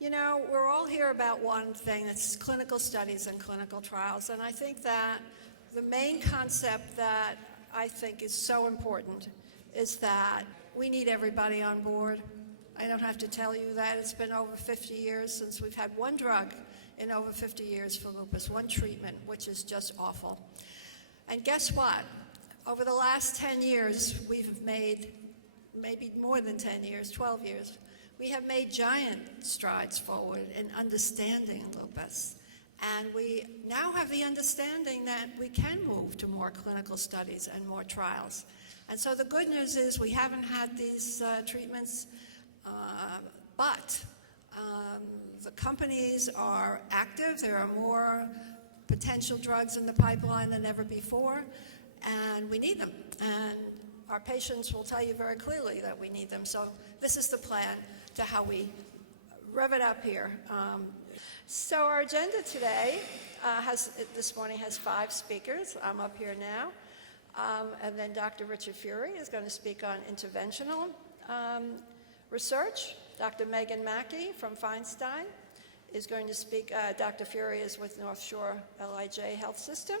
You know, we're all here about one thing, that's clinical studies and clinical trials, and I think that the main concept that I think is so important is that we need everybody on board. I don't have to tell you that. It's been over 50 years since we've had one drug in over 50 years for lupus, one treatment, which is just awful. And guess what? Over the last 10 years, we've made, maybe more than 10 years, 12 years, we have made giant strides forward in understanding lupus. And we now have the understanding that we can move to more clinical studies and more trials. And so the good news is we haven't had these treatments, but the companies are active. There are more potential drugs in the pipeline than ever before, and we need them. And our patients will tell you very clearly that we need them. So this is the plan to how we rev it up here. So our agenda today this morning has 5 speakers. I'm up here now. And then Dr. Richard Fury is going to speak on interventional research. Dr. Megan Mackey from Feinstein is going to speak. Dr. Fury is with North Shore LIJ Health System.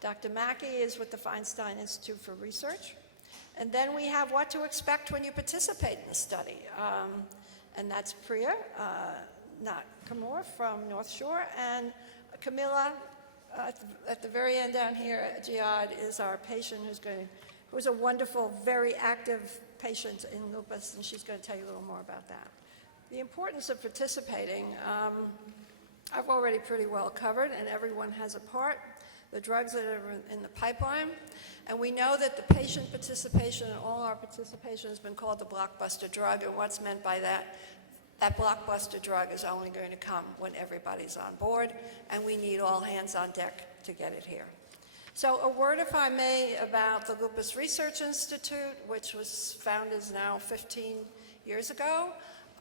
Dr. Mackey is with the Feinstein Institute for Research. And then we have what to expect when you participate in the study. And that's Priya Kamor from North Shore, and Camilla at the very end down here, Jihad, is our patient who's a wonderful, very active patient in lupus, and she's going to tell you a little more about that. The importance of participating, I've already pretty well covered, and everyone has a part. The drugs that are in the pipeline, and we know that the patient participation and all our participation has been called the blockbuster drug, and what's meant by that blockbuster drug is only going to come when everybody's on board, and we need all hands on deck to get it here. So a word, if I may, about the Lupus Research Institute, which was founded now 15 years ago,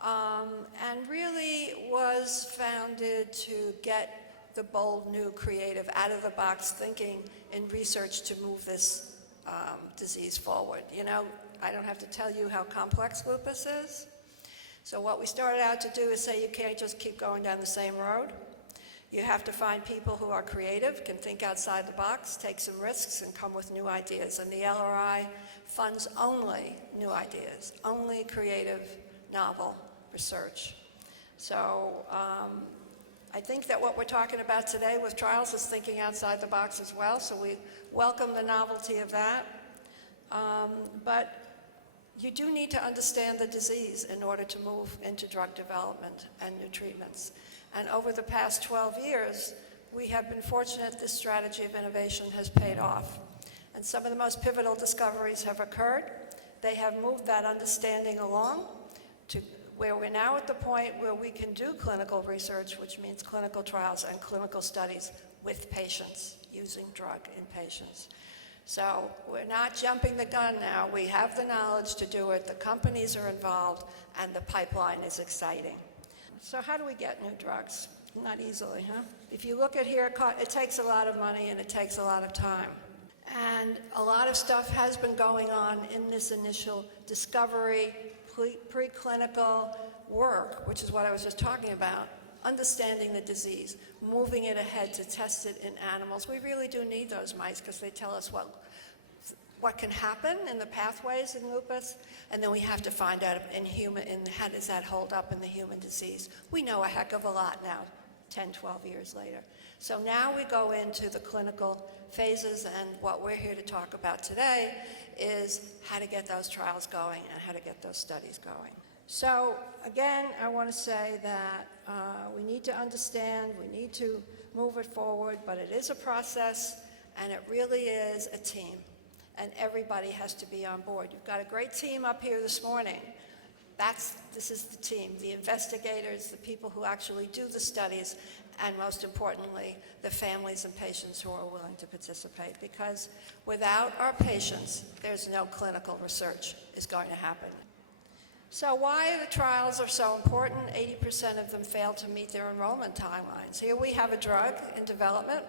and really was founded to get the bold, new, creative, out-of-the-box thinking in research to move this disease forward. You know, I don't have to tell you how complex lupus is. So what we started out to do is say you can't just keep going down the same road. You have to find people who are creative, can think outside the box, take some risks, and come with new ideas. And the LRI funds only new ideas, only creative, novel research. So I think that what we're talking about today with trials is thinking outside the box as well, so we welcome the novelty of that. But you do need to understand the disease in order to move into drug development and new treatments. And over the past 12 years, we have been fortunate this strategy of innovation has paid off. And some of the most pivotal discoveries have occurred. They have moved that understanding along to where we're now at the point where we can do clinical research, which means clinical trials and clinical studies with patients, using drug in patients. So we're not jumping the gun now. We have the knowledge to do it. The companies are involved, and the pipeline is exciting. So how do we get new drugs? Not easily, huh? If you look at here, it takes a lot of money and it takes a lot of time. And a lot of stuff has been going on in this initial discovery, preclinical work, which is what I was just talking about, understanding the disease, moving it ahead to test it in animals. We really do need those mice because they tell us what can happen in the pathways in lupus, and then we have to find out in how does that hold up in the human disease. We know a heck of a lot now, 10, 12 years later. So now we go into the clinical phases, and what we're here to talk about today is how to get those trials going and how to get those studies going. So again, I want to say that we need to understand, we need to move it forward, but it is a process, and it really is a team, and everybody has to be on board. You've got a great team up here this morning. This is the team, the investigators, the people who actually do the studies, and most importantly, the families and patients who are willing to participate. Because without our patients, there's no clinical research is going to happen. So why the trials are so important? 80% of them fail to meet their enrollment timelines. Here we have a drug in development.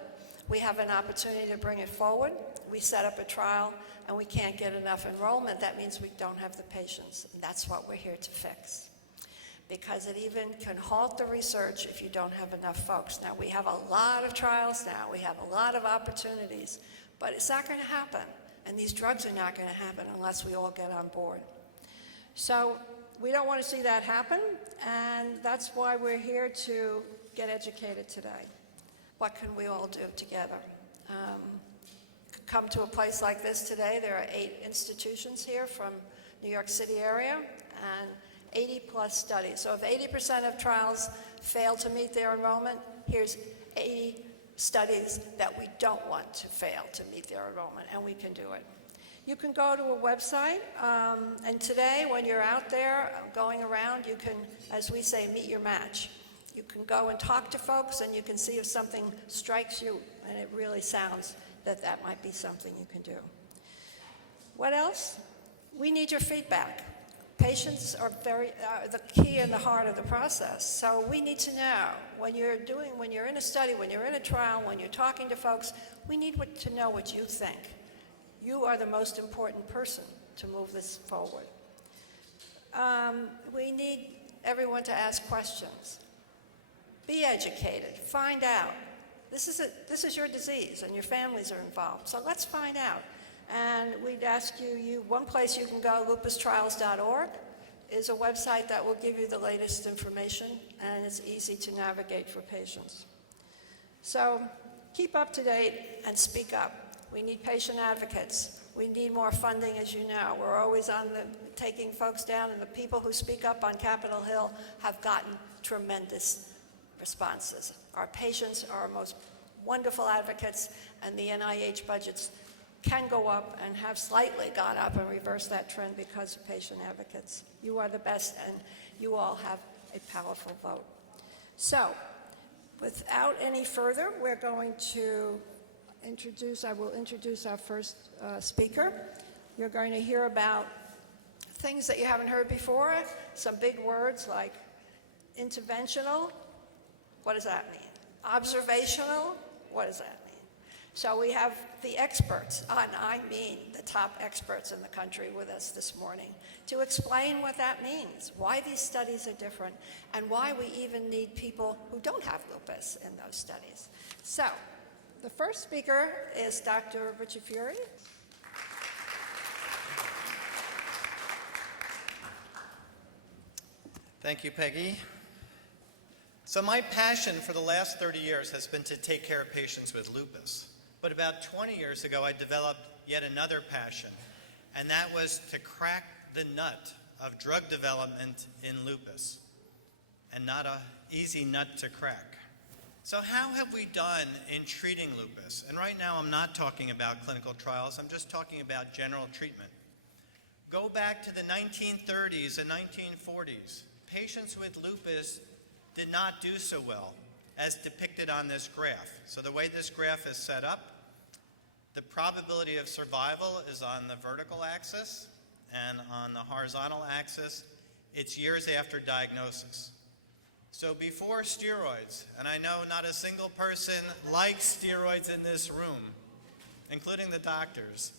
We have an opportunity to bring it forward. We set up a trial and we can't get enough enrollment. That means we don't have the patients, and that's what we're here to fix. because it even can halt the research if you don't have enough folks. Now, we have a lot of trials now, we have a lot of opportunities, but it's not going to happen, and these drugs are not going to happen unless we all get on board. So we don't want to see that happen, and that's why we're here to get educated today. What can we all do together? Come to a place like this today. There are 8 institutions here from New York City area and 80 plus studies. So if 80% of trials fail to meet their enrollment, here's 80 studies that we don't want to fail to meet their enrollment, and we can do it. You can go to a website, and today when you're out there going around, you can, as we say, meet your match. You can go and talk to folks, and you can see if something strikes you, and it really sounds that might be something you can do. What else? We need your feedback. Patients are the key and the heart of the process. So we need to know when you're in a study, when you're in a trial, when you're talking to folks, we need to know what you think. You are the most important person to move this forward. We need everyone to ask questions. Be educated. Find out. This is your disease, and your families are involved. So let's find out. And we'd ask you, one place you can go, lupustrials.org, is a website that will give you the latest information, and it's easy to navigate for patients. So keep up to date and speak up. We need patient advocates. We need more funding, as you know. We're always taking folks down, and the people who speak up on Capitol Hill have gotten tremendous responses. Our patients are our most wonderful advocates, and the NIH budgets can go up and have slightly gone up and reverse that trend because of patient advocates. You are the best, and you all have a powerful vote. So, without any further, we're going to I will introduce our first speaker. You're going to hear about things that you haven't heard before, some big words like interventional. What does that mean? Observational. What does that mean? So we have the experts, the top experts in the country with us this morning to explain what that means, why these studies are different, and why we even need people who don't have lupus in those studies. So the first speaker is Dr. Richard Fury. Thank you, Peggy. So my passion for the last 30 years has been to take care of patients with lupus. But about 20 years ago, I developed yet another passion, and that was to crack the nut of drug development in lupus, and not an easy nut to crack. So how have we done in treating lupus? And right now, I'm not talking about clinical trials. I'm just talking about general treatment. Go back to the 1930s and 1940s. Patients with lupus did not do so well, as depicted on this graph. So the way this graph is set up, the probability of survival is on the vertical axis, and on the horizontal axis, it's years after diagnosis. So before steroids, and I know not a single person likes steroids in this room, including the doctors,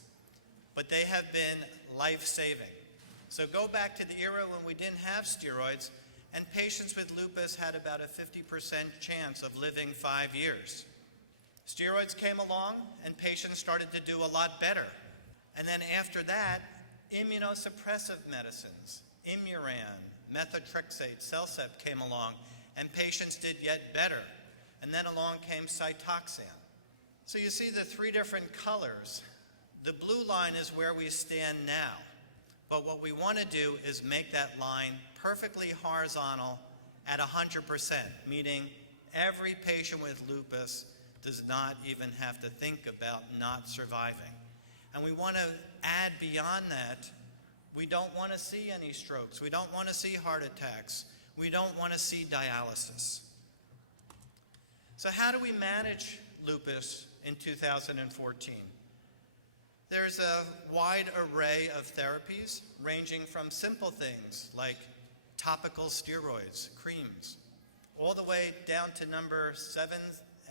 but they have been life-saving. So go back to the era when we didn't have steroids, and patients with lupus had about a 50% chance of living 5 years. Steroids came along, and patients started to do a lot better. And then after that, immunosuppressive medicines, Imuran, methotrexate, Cellcept came along, and patients did yet better. And then along came Cytoxan. So you see the 3 different colors. The blue line is where we stand now. But what we want to do is make that line perfectly horizontal at 100%, meaning every patient with lupus does not even have to think about not surviving. And we want to add beyond that, we don't want to see any strokes. We don't want to see heart attacks. We don't want to see dialysis. So how do we manage lupus in 2014? There's a wide array of therapies ranging from simple things like topical steroids, creams, all the way down to number 7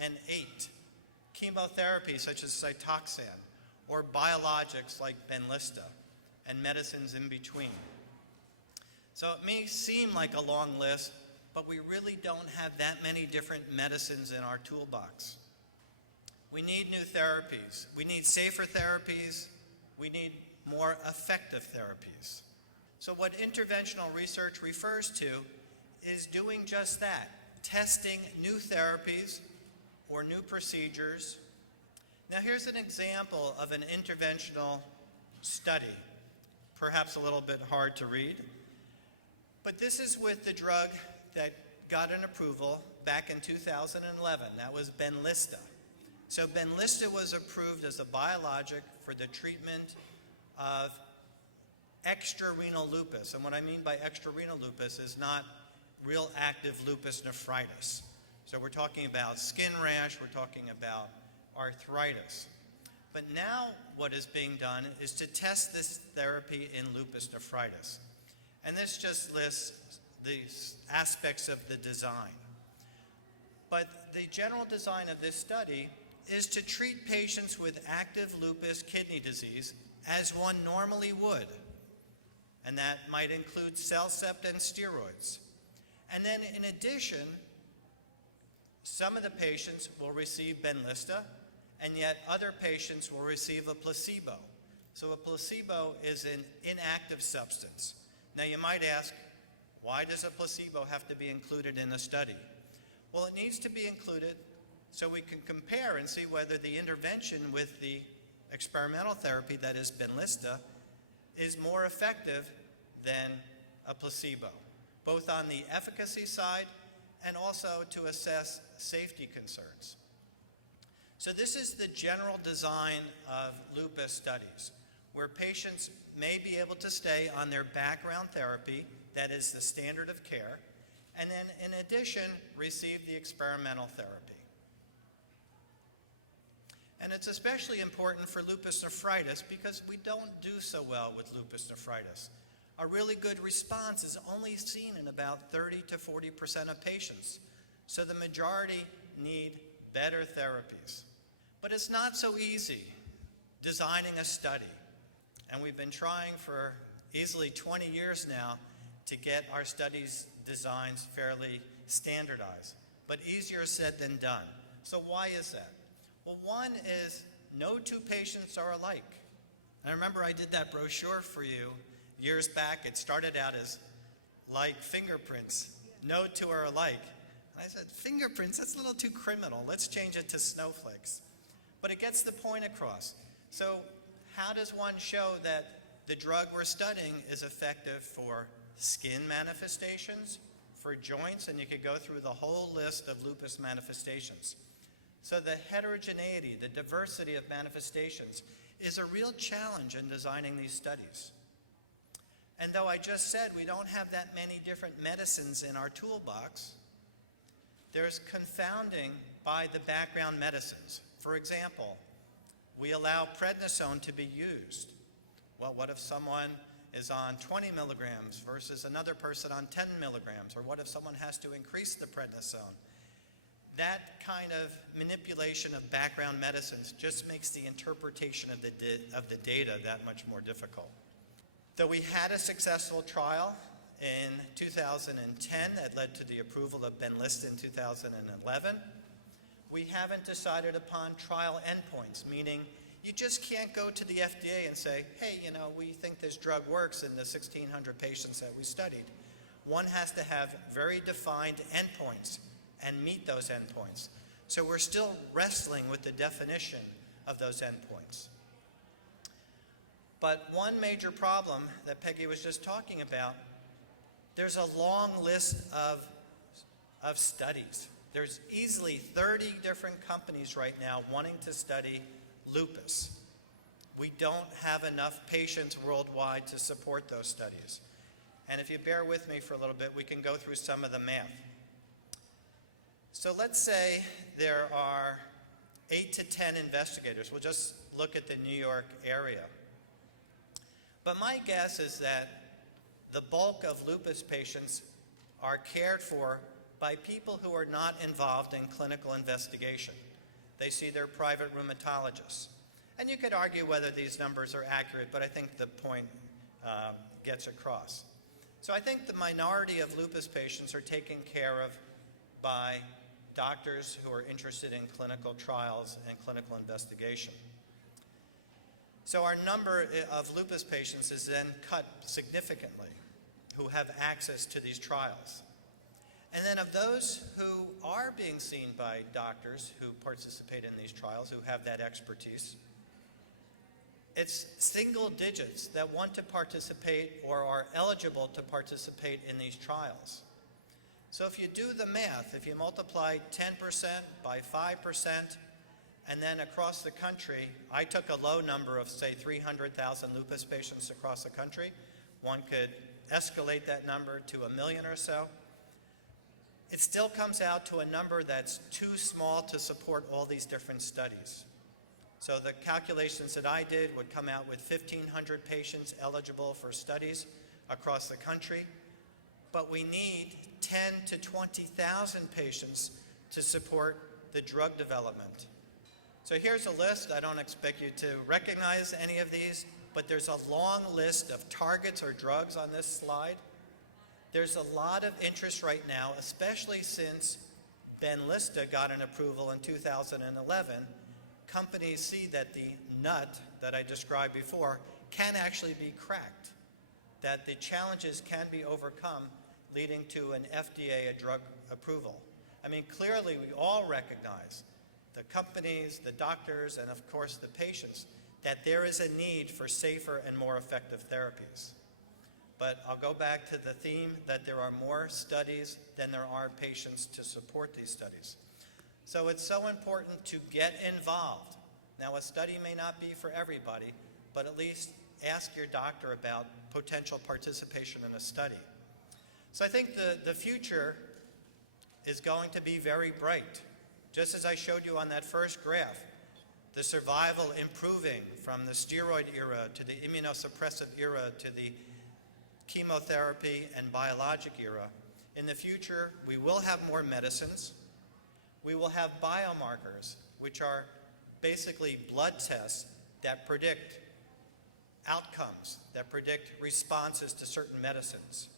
and 8, chemotherapy such as Cytoxan, or biologics like Benlysta, and medicines in between. So it may seem like a long list, but we really don't have that many different medicines in our toolbox. We need new therapies. We need safer therapies. We need more effective therapies. So what interventional research refers to is doing just that, testing new therapies or new procedures. Now here's an example of an interventional study, perhaps a little bit hard to read, but this is with the drug that got an approval back in 2011. That was Benlysta. So Benlysta was approved as a biologic for the treatment of extrarenal lupus. And what I mean by extrarenal lupus is not real active lupus nephritis. So we're talking about skin rash, we're talking about arthritis. But now what is being done is to test this therapy in lupus nephritis. And this just lists the aspects of the design. But the general design of this study is to treat patients with active lupus kidney disease as one normally would. And that might include Cellcept and steroids. And then in addition, some of the patients will receive Benlysta, and yet other patients will receive a placebo. So a placebo is an inactive substance. Now you might ask, why does a placebo have to be included in a study? Well, it needs to be included so we can compare and see whether the intervention with the experimental therapy, that is Benlysta, is more effective than a placebo, both on the efficacy side and also to assess safety concerns. So this is the general design of lupus studies, where patients may be able to stay on their background therapy, that is the standard of care, and then in addition, receive the experimental therapy. And it's especially important for lupus nephritis because we don't do so well with lupus nephritis. A really good response is only seen in about 30 to 40% of patients. So the majority need better therapies. But it's not so easy designing a study. And we've been trying for easily 20 years now to get our studies designs fairly standardized. But easier said than done. So why is that? Well, one is no two patients are alike. I remember I did that brochure for you years back. It started out as like fingerprints. No two are alike. And I said, fingerprints, that's a little too criminal. Let's change it to snowflakes. But it gets the point across. So how does one show that the drug we're studying is effective for skin manifestations, for joints, and you could go through the whole list of lupus manifestations. So the heterogeneity, the diversity of manifestations is a real challenge in designing these studies. And though I just said we don't have that many different medicines in our toolbox, there's confounding by the background medicines. For example, we allow prednisone to be used. Well, what if someone is on 20 milligrams versus another person on 10 milligrams? Or what if someone has to increase the prednisone? That kind of manipulation of background medicines just makes the interpretation of the data that much more difficult. Though we had a successful trial in 2010 that led to the approval of Benlysta in 2011, we haven't decided upon trial endpoints, meaning you just can't go to the FDA and say, hey, we think this drug works in the 1,600 patients that we studied. One has to have very defined endpoints and meet those endpoints. So we're still wrestling with the definition of those endpoints. But one major problem that Peggy was just talking about, there's a long list of studies. There's easily 30 different companies right now wanting to study lupus. We don't have enough patients worldwide to support those studies. And if you bear with me for a little bit, we can go through some of the math. So let's say there are 8 to 10 investigators. We'll just look at the New York area. But my guess is that the bulk of lupus patients are cared for by people who are not involved in clinical investigation. They see their private rheumatologists. And you could argue whether these numbers are accurate, but I think the point gets across. So I think the minority of lupus patients are taken care of by doctors who are interested in clinical trials and clinical investigation. So our number of lupus patients is then cut significantly who have access to these trials. And then of those who are being seen by doctors who participate in these trials, who have that expertise, it's single digits that want to participate or are eligible to participate in these trials. So if you do the math, if you multiply 10% by 5%, and then across the country, I took a low number of, say, 300,000 lupus patients across the country. One could escalate that number to 1 million or so. It still comes out to a number that's too small to support all these different studies. So the calculations that I did would come out with 1,500 patients eligible for studies across the country, but we need 10 to 20,000 patients to support the drug development. So here's a list. I don't expect you to recognize any of these, but there's a long list of targets or drugs on this slide. There's a lot of interest right now, especially since Benlysta got an approval in 2011. Companies see that the nut that I described before can actually be cracked, that the challenges can be overcome, leading to an FDA drug approval. I mean, clearly we all recognize, the companies, the doctors, and of course the patients, that there is a need for safer and more effective therapies. But I'll go back to the theme that there are more studies than there are patients to support these studies. So it's so important to get involved. Now, a study may not be for everybody, but at least ask your doctor about potential participation in a study. So I think the future is going to be very bright. Just as I showed you on that first graph, the survival improving from the steroid era to the immunosuppressive era to the chemotherapy and biologic era. In the future, we will have more medicines. We will have biomarkers, which are basically blood tests that predict outcomes, that predict responses to certain medicines.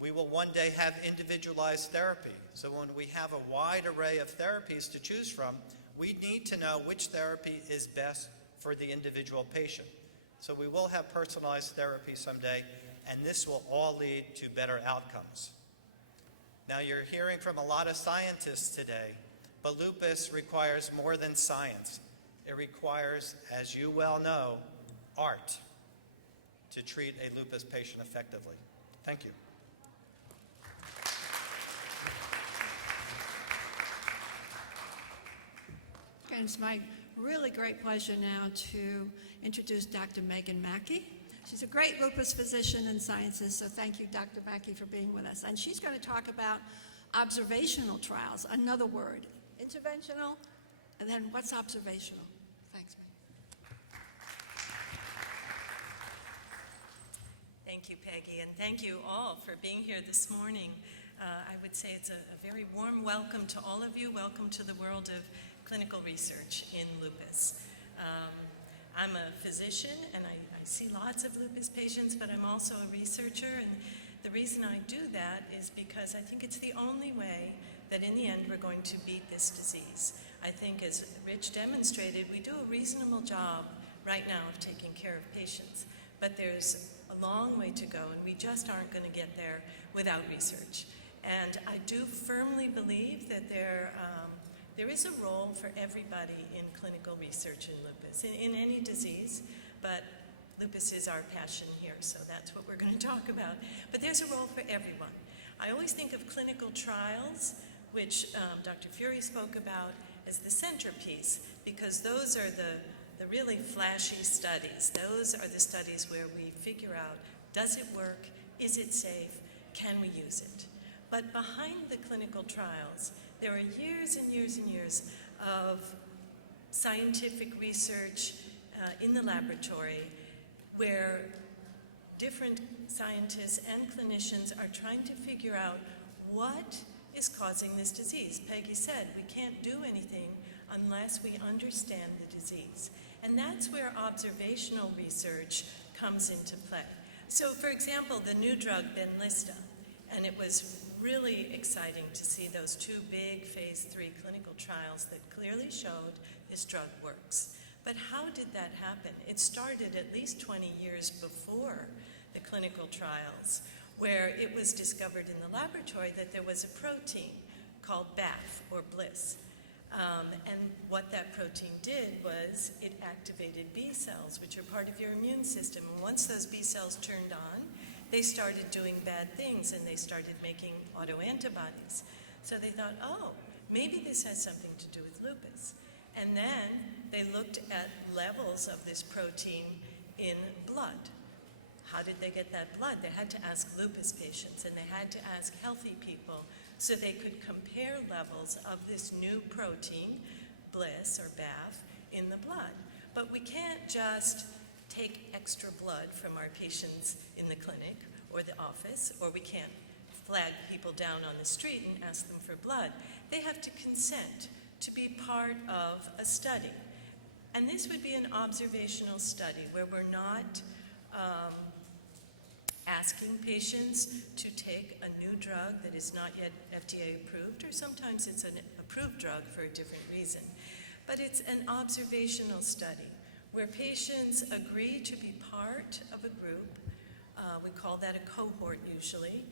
We will one day have individualized therapy. So when we have a wide array of therapies to choose from, we need to know which therapy is best for the individual patient. So we will have personalized therapy someday, and this will all lead to better outcomes. Now, you're hearing from a lot of scientists today, but lupus requires more than science. It requires, as you well know, art to treat a lupus patient effectively. Thank you. And it's my really great pleasure now to introduce Dr. Megan Mackey. She's a great lupus physician and scientist, so thank you, Dr. Mackey, for being with us. And she's going to talk about observational trials, another word. Interventional, and then what's observational? Thanks, Megan. Thank you, Peggy, and thank you all for being here this morning. I would say it's a very warm welcome to all of you. Welcome to the world of clinical research in lupus. I'm a physician and I see lots of lupus patients, but I'm also a researcher, and the reason I do that is because I think it's the only way that in the end we're going to beat this disease. I think, as Rich demonstrated, we do a reasonable job right now of taking care of patients, but there's a long way to go, and we just aren't going to get there without research. And I do firmly believe that there is a role for everybody in clinical research in lupus, in any disease, but lupus is our passion here, so that's what we're going to talk about. But there's a role for everyone. I always think of clinical trials, which Dr. Fury spoke about, as the centerpiece, because those are the really flashy studies. Those are the studies where we figure out, does it work? Is it safe? Can we use it? But behind the clinical trials, there are years and years and years of scientific research in the laboratory where different scientists and clinicians are trying to figure out what is causing this disease. Peggy said we can't do anything unless we understand the disease. And that's where observational research comes into play. So, for example, the new drug, Benlysta, and it was really exciting to see those 2 big phase 3 clinical trials that clearly showed this drug works. But how did that happen? It started at least 20 years before the clinical trials, where it was discovered in the laboratory that there was a protein called BAF, or Bliss. And what that protein did was it activated B cells, which are part of your immune system. And once those B cells turned on, they started doing bad things, and they started making autoantibodies. So they thought, oh, maybe this has something to do with lupus. And then they looked at levels of this protein in blood. How did they get that blood? They had to ask lupus patients, and they had to ask healthy people so they could compare levels of this new protein, Bliss or BAF, in the blood. But we can't just take extra blood from our patients in the clinic or the office, or we can't flag people down on the street and ask them for blood. They have to consent to be part of a study. And this would be an observational study where we're not asking patients to take a new drug that is not yet FDA approved, or sometimes it's an approved drug for a different reason. But it's an observational study where patients agree to be part of a group, we call that a cohort usually,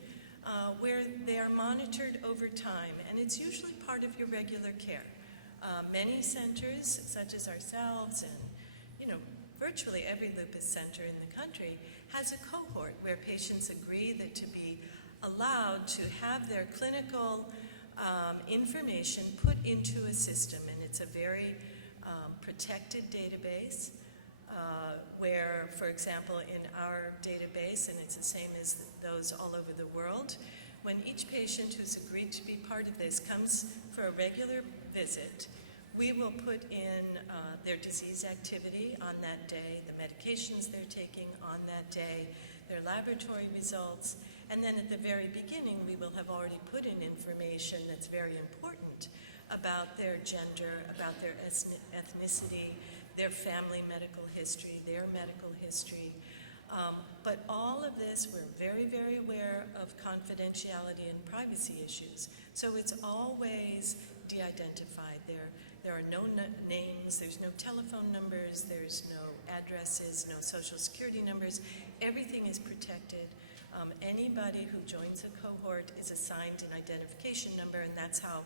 where they are monitored over time, and it's usually part of your regular care. Many centers, such as ourselves and virtually every lupus center in the country, has a cohort where patients agree that to be allowed to have their clinical information put into a system, and it's a very protected database where, for example, in our database, and it's the same as those all over the world, when each patient who's agreed to be part of this comes for a regular visit, we will put in their disease activity on that day, the medications they're taking on that day, their laboratory results, and then at the very beginning we will have already put in information that's very important about their gender, about their ethnicity, their family medical history, their medical history. But all of this, we're very, very aware of confidentiality and privacy issues. So it's always de-identified. There are no names, there's no telephone numbers, there's no addresses, no social security numbers. Everything is protected. Anybody who joins a cohort is assigned an identification number, and that's how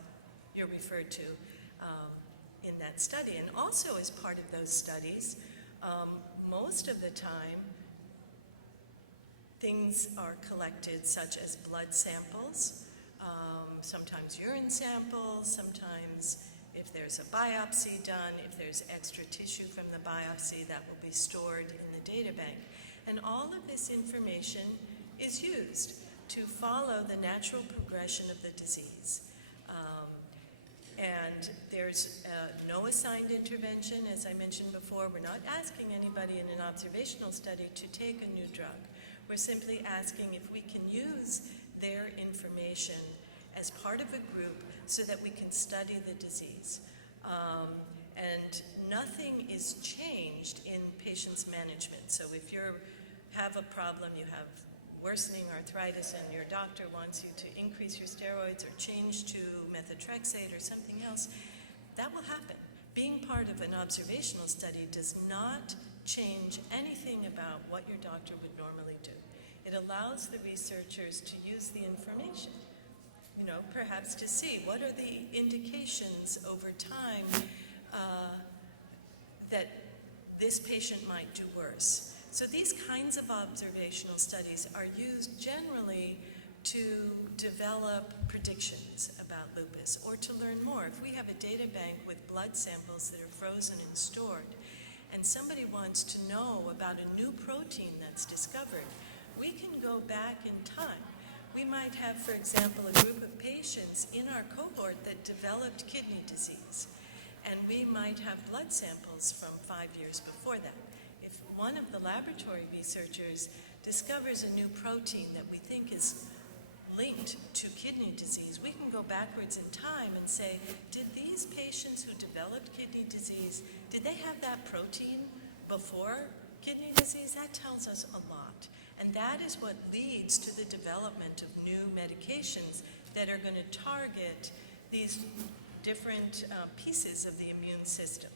you're referred to in that study. And also as part of those studies, most of the time, things are collected such as blood samples, sometimes urine samples, sometimes if there's a biopsy done, if there's extra tissue from the biopsy, that will be stored in the data bank. And all of this information is used to follow the natural progression of the disease. And there's no assigned intervention. As I mentioned before, we're not asking anybody in an observational study to take a new drug. We're simply asking if we can use their information as part of a group so that we can study the disease. And nothing is changed in patients' management. So if you have a problem, you have worsening arthritis, and your doctor wants you to increase your steroids or change to methotrexate or something else, that will happen. Being part of an observational study does not change anything about what your doctor would normally do. It allows the researchers to use the information, perhaps to see what are the indications over time that this patient might do worse. So these kinds of observational studies are used generally to develop predictions about lupus or to learn more. If we have a data bank with blood samples that are frozen and stored, and somebody wants to know about a new protein that's discovered, we can go back in time. We might have, for example, a group of patients in our cohort that developed kidney disease, and we might have blood samples from 5 years before that. If one of the laboratory researchers discovers a new protein that we think is linked to kidney disease, we can go backwards in time and say, did these patients who developed kidney disease, did they have that protein before kidney disease? That tells us a lot. And And that is what leads to the development of new medications that are going to target these different pieces of the immune system.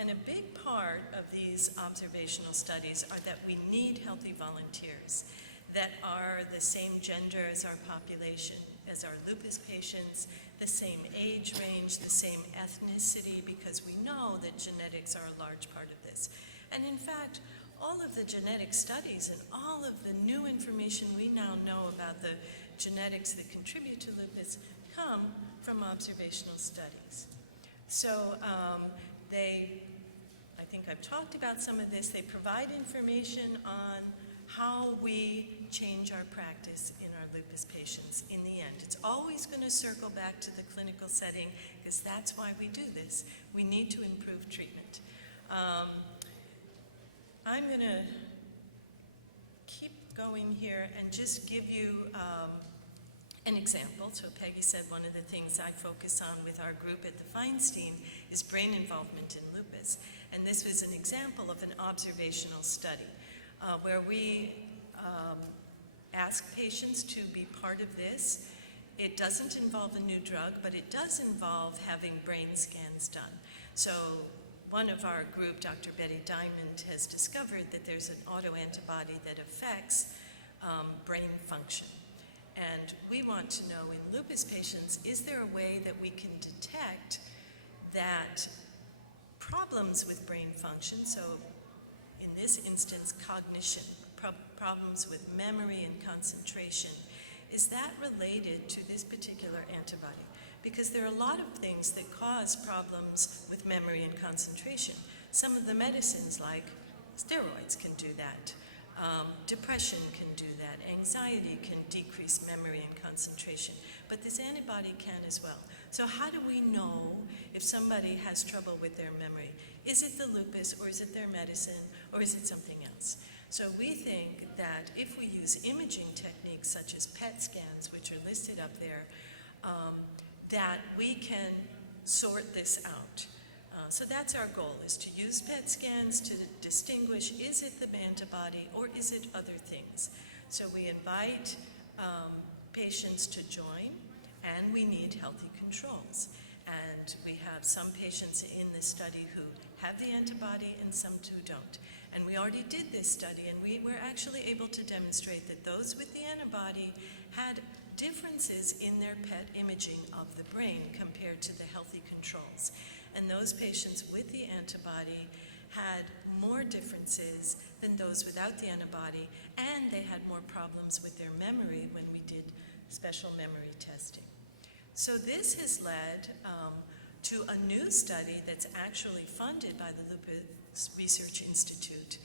And a big part of these observational studies are that we need healthy volunteers that are the same gender as our population, as our lupus patients, the same age range, the same ethnicity, because we know that genetics are a large part of this. And in fact, all of the genetic studies and all of the new information we now know about the genetics that contribute to lupus come from observational studies. So I think I've talked about some of this. They provide information on how we change our practice in our lupus patients in the end. It's always going to circle back to the clinical setting because that's why we do this. We need to improve treatment. I'm going to keep going here and just give you an example. So Peggy said one of the things I focus on with our group at the Feinstein is brain involvement in lupus. And this was an example of an observational study where we ask patients to be part of this. It doesn't involve a new drug, but it does involve having brain scans done. So one of our group, Dr. Betty Diamond, has discovered that there's an autoantibody that affects brain function. And we want to know in lupus patients, is there a way that we can detect that problems with brain function, so in this instance, cognition, problems with memory and concentration, is that related to this particular antibody? Because there are a lot of things that cause problems with memory and concentration. Some of the medicines, like steroids, can do that. Depression can do that. Anxiety can decrease memory and concentration. But this antibody can as well. So how do we know if somebody has trouble with their memory? Is it the lupus, or is it their medicine, or is it something else? So we think that if we use imaging techniques such as PET scans, which are listed up there, that we can sort this out. So that's our goal, is to use PET scans to distinguish, is it the antibody or is it other things? So we invite patients to join, and we need healthy controls. And we have some patients in this study who have the antibody and some who don't. And we already did this study, and we were actually able to demonstrate that those with the antibody had differences in their PET imaging of the brain compared to the healthy controls. And those patients with the antibody had more differences than those without the antibody, and they had more problems with their memory when we did special memory testing. So this has led to a new study that's actually funded by the Lupus Research Institute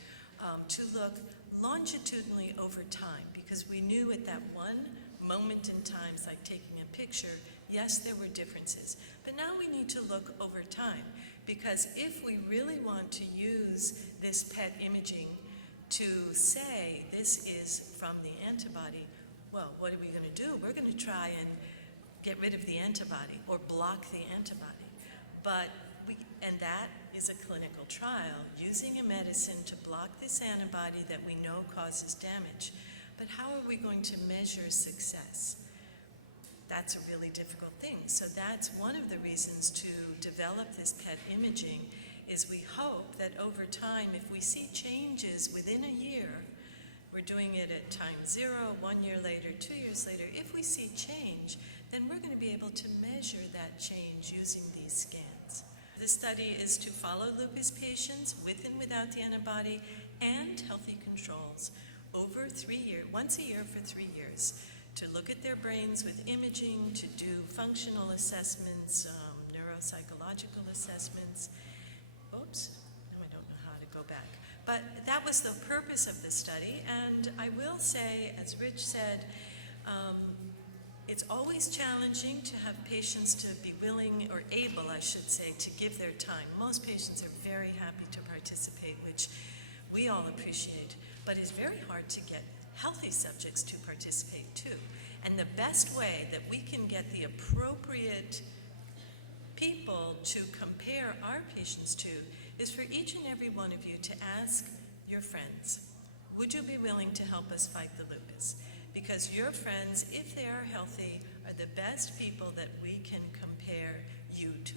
to look longitudinally over time, because we knew at that one moment in time, it's like taking a picture, yes, there were differences. But now we need to look over time, because if we really want to use this PET imaging to say this is from the antibody, well, what are we going to do? We're going to try and get rid of the antibody or block the antibody. And that is a clinical trial, using a medicine to block this antibody that we know causes damage. But how are we going to measure success? That's a really difficult thing. So that's one of the reasons to develop this PET imaging, is we hope that over time, if we see changes within a year, we're doing it at time 0, 1 year later, 2 years later, if we see change, then we're going to be able to measure that change using these scans. The study is to follow lupus patients with and without the antibody and healthy controls over 3 years, once a year for 3 years, to look at their brains with imaging, to do functional assessments, neuropsychological assessments. Oops, now I don't know how to go back. But that was the purpose of the study, and I will say, as Rich said, it's always challenging to have patients to be willing, or able, I should say, to give their time. Most patients are very happy to participate, which we all appreciate, but it's very hard to get healthy subjects to participate too. And the best way that we can get the appropriate people to compare our patients to is for each and every one of you to ask your friends, would you be willing to help us fight the lupus? Because your friends, if they are healthy, are the best people that we can compare you to.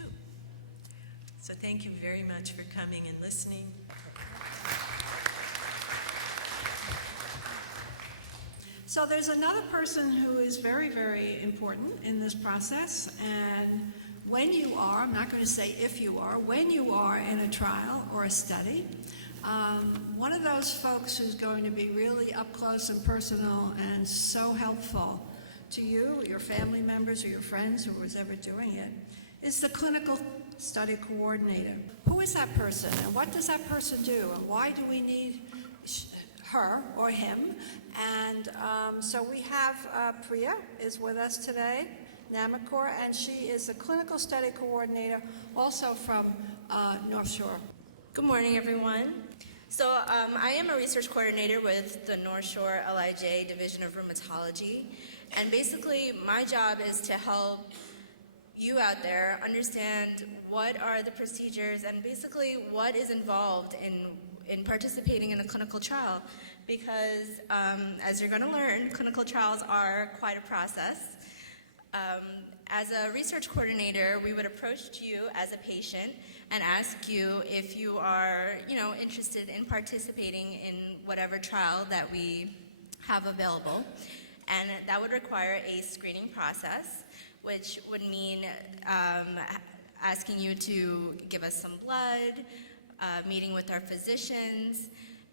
So thank you very much for coming and listening. So there's another person who is very, very important in this process, and when you are, I'm not going to say if you are, when you are in a trial or a study, one of those folks who's going to be really up close and personal and so helpful to you, your family members, or your friends, or who's ever doing it, is the clinical study coordinator. Who is that person, and what does that person do, and why do we need her or him? And so we have Priya is with us today, Namakor, and she is a clinical study coordinator also from North Shore. Good morning, everyone. So I am a research coordinator with the North Shore LIJ Division of Rheumatology, and basically my job is to help you out there understand what are the procedures and basically what is involved in participating in a clinical trial, because as you're going to learn, clinical trials are quite a process. As a research coordinator, we would approach you as a patient and ask you if you are, interested in participating in whatever trial that we have available. And that would require a screening process, which would mean asking you to give us some blood, meeting with our physicians,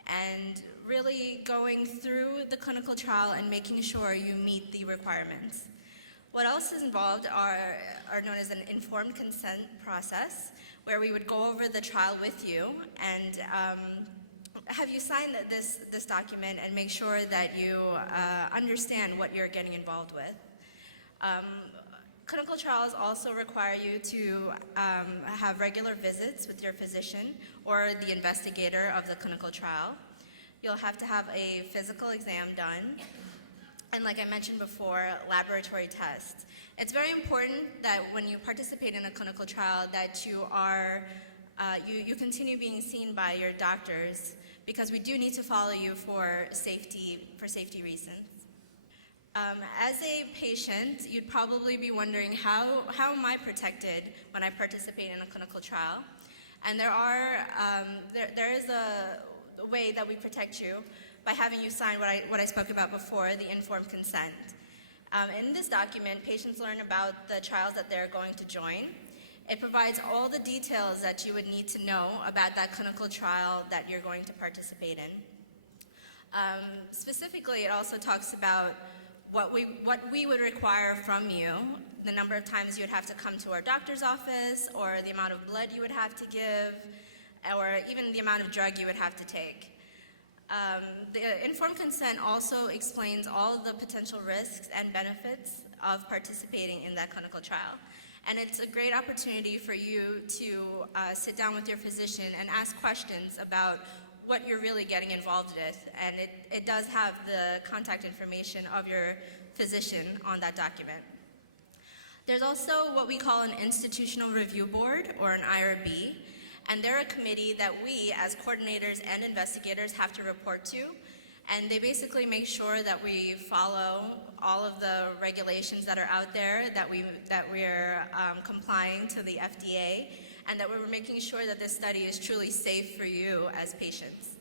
and really going through the clinical trial and making sure you meet the requirements. What else is involved are known as an informed consent process, where we would go over the trial with you and have you sign this document and make sure that you understand what you're getting involved with. Clinical trials also require you to have regular visits with your physician or the investigator of the clinical trial. You'll have to have a physical exam done, and like I mentioned before, laboratory tests. It's very important that when you participate in a clinical trial that you are you continue being seen by your doctors, because we do need to follow you for safety reasons. As a patient, you'd probably be wondering how am I protected when I participate in a clinical trial? And there is a way that we protect you by having you sign what I spoke about before, the informed consent. In this document, patients learn about the trials that they're going to join. It provides all the details that you would need to know about that clinical trial that you're going to participate in. Specifically, it also talks about what we would require from you, the number of times you would have to come to our doctor's office, or the amount of blood you would have to give, or even the amount of drug you would have to take. The informed consent also explains all the potential risks and benefits of participating in that clinical trial. And it's a great opportunity for you to sit down with your physician and ask questions about what you're really getting involved with. And it does have the contact information of your physician on that document. There's also what we call an institutional review board, or an IRB. And they're a committee that we, as coordinators and investigators, have to report to. And they basically make sure that we follow all of the regulations that are out there, that we're complying to the FDA, and that we're making sure that this study is truly safe for you as patients.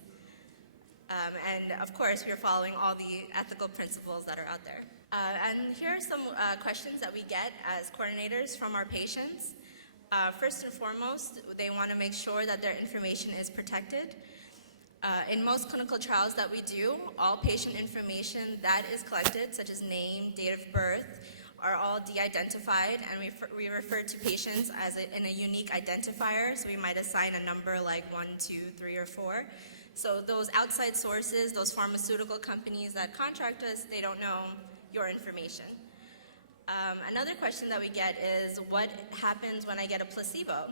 And of course, we're following all the ethical principles that are out there. And here are some questions that we get as coordinators from our patients. First and foremost, they want to make sure that their information is protected. In most clinical trials that we do, all patient information that is collected, such as name, date of birth, are all de-identified, and we refer to patients as in a unique identifier, so we might assign a number like 1, 2, 3, or 4. So those outside sources, those pharmaceutical companies that contract us, they don't know your information. Another question that we get is, what happens when I get a placebo?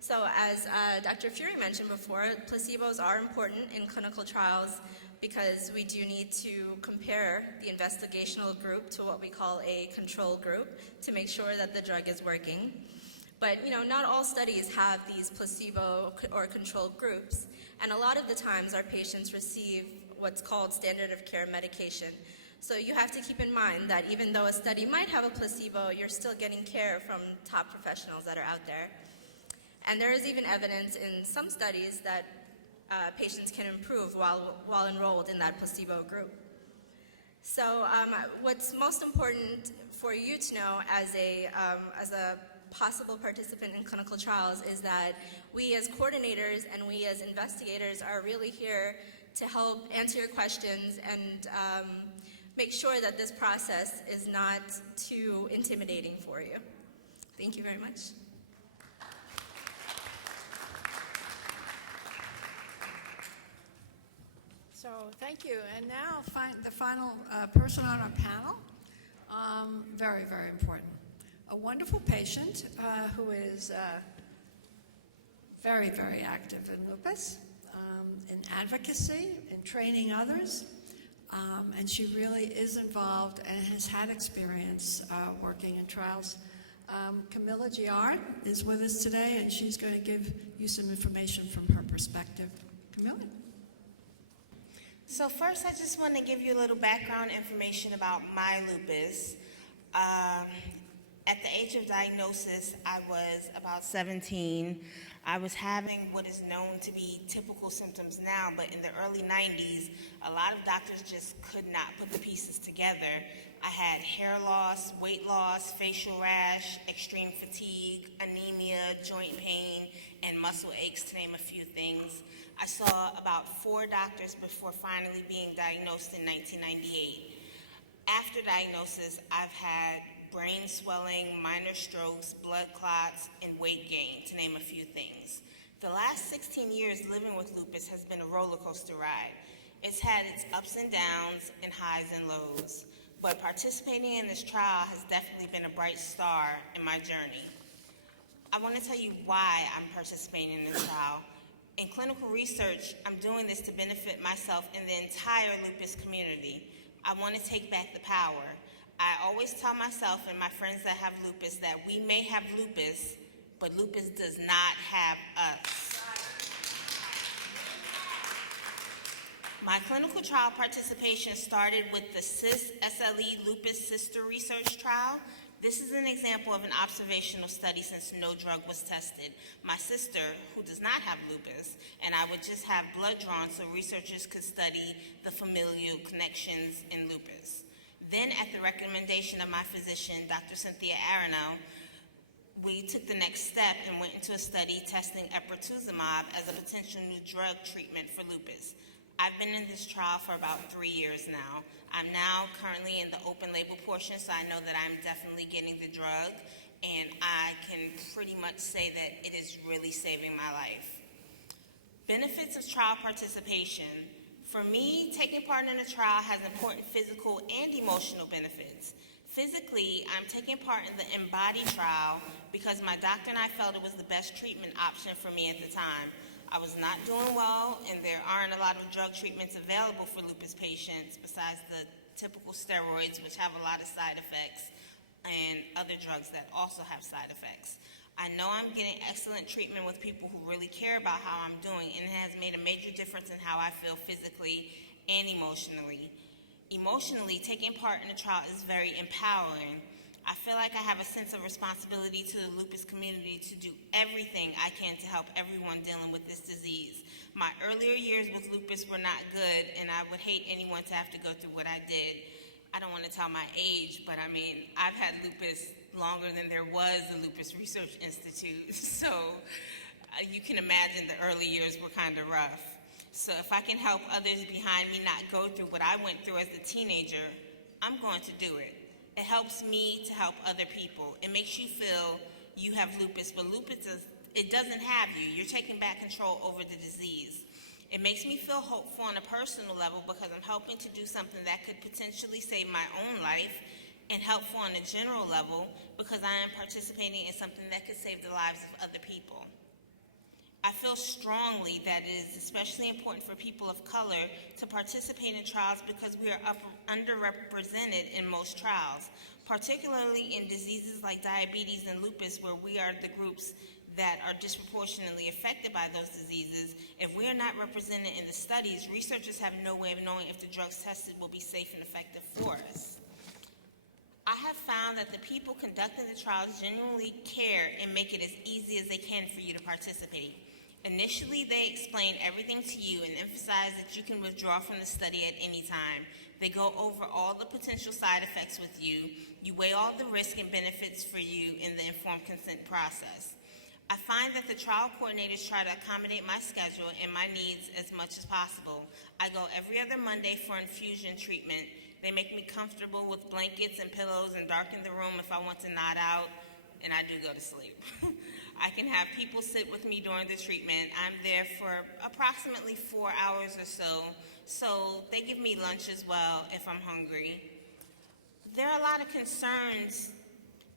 So as Dr. Fury mentioned before, placebos are important in clinical trials because we do need to compare the investigational group to what we call a control group to make sure that the drug is working. But not all studies have these placebo or control groups, and a lot of the times our patients receive what's called standard of care medication. So you have to keep in mind that even though a study might have a placebo, you're still getting care from top professionals that are out there. And there is even evidence in some studies that patients can improve while enrolled in that placebo group. So what's most important for you to know as a possible participant in clinical trials is that we as coordinators and we as investigators are really here to help answer your questions and make sure that this process is not too intimidating for you. Thank you very much. So thank you. And now the final person on our panel, very, very important. A wonderful patient who is very, very active in lupus, in advocacy, in training others, and she really is involved and has had experience working in trials. Camilla Giard is with us today, and she's going to give you some information from her perspective. Camilla? So first, I just want to give you a little background information about my lupus. At the age of diagnosis, I was about 17. I was having what is known to be typical symptoms now, but in the early 90s, a lot of doctors just could not put the pieces together. I had hair loss, weight loss, facial rash, extreme fatigue, anemia, joint pain, and muscle aches, to name a few things. I saw about 4 doctors before finally being diagnosed in 1998. After diagnosis, I've had brain swelling, minor strokes, blood clots, and weight gain, to name a few things. The last 16 years living with lupus has been a roller coaster ride. It's had its ups and downs and highs and lows, but participating in this trial has definitely been a bright star in my journey. I want to tell you why I'm participating in this trial. In clinical research, I'm doing this to benefit myself and the entire lupus community. I want to take back the power. I always tell myself and my friends that have lupus that we may have lupus, but lupus does not have us. My clinical trial participation started with the CIS-SLE Lupus Sister Research Trial. This is an example of an observational study since no drug was tested. My sister, who does not have lupus, and I would just have blood drawn so researchers could study the familial connections in lupus. Then, at the recommendation of my physician, Dr. Cynthia Arano, we took the next step and went into a study testing ebrutuzumab as a potential new drug treatment for lupus. I've been in this trial for about 3 years now. I'm now currently in the open label portion, so I know that I'm definitely getting the drug, and I can pretty much say that it is really saving my life. Benefits of trial participation. For me, taking part in a trial has important physical and emotional benefits. Physically, I'm taking part in the Embody trial because my doctor and I felt it was the best treatment option for me at the time. I was not doing well, and there aren't a lot of drug treatments available for lupus patients besides the typical steroids, which have a lot of side effects, and other drugs that also have side effects. I know I'm getting excellent treatment with people who really care about how I'm doing, and it has made a major difference in how I feel physically and emotionally. Emotionally, taking part in a trial is very empowering. I feel like I have a sense of responsibility to the lupus community to do everything I can to help everyone dealing with this disease. My earlier years with lupus were not good, and I would hate anyone to have to go through what I did. I don't want to tell my age, but I mean, I've had lupus longer than there was a Lupus Research Institute, so you can imagine the early years were kind of rough. So if I can help others behind me not go through what I went through as a teenager, I'm going to do it. It helps me to help other people. It makes you feel you have lupus, but lupus it doesn't have you. You're taking back control over the disease. It makes me feel hopeful on a personal level because I'm helping to do something that could potentially save my own life, and helpful on a general level because I am participating in something that could save the lives of other people. I feel strongly that it is especially important for people of color to participate in trials because we are underrepresented in most trials, particularly in diseases like diabetes and lupus, where we are the groups that are disproportionately affected by those diseases, if we are not represented in the studies, researchers have no way of knowing if the drugs tested will be safe and effective for us. I have found that the people conducting the trials genuinely care and make it as easy as they can for you to participate. Initially, they explain everything to you and emphasize that you can withdraw from the study at any time. They go over all the potential side effects with you. You weigh all the risks and benefits for you in the informed consent process. I find that the trial coordinators try to accommodate my schedule and my needs as much as possible. I go every other Monday for infusion treatment. They make me comfortable with blankets and pillows and darken the room if I want to nod out, and I do go to sleep. I can have people sit with me during the treatment. I'm there for approximately 4 hours or so they give me lunch as well if I'm hungry. There are a lot of concerns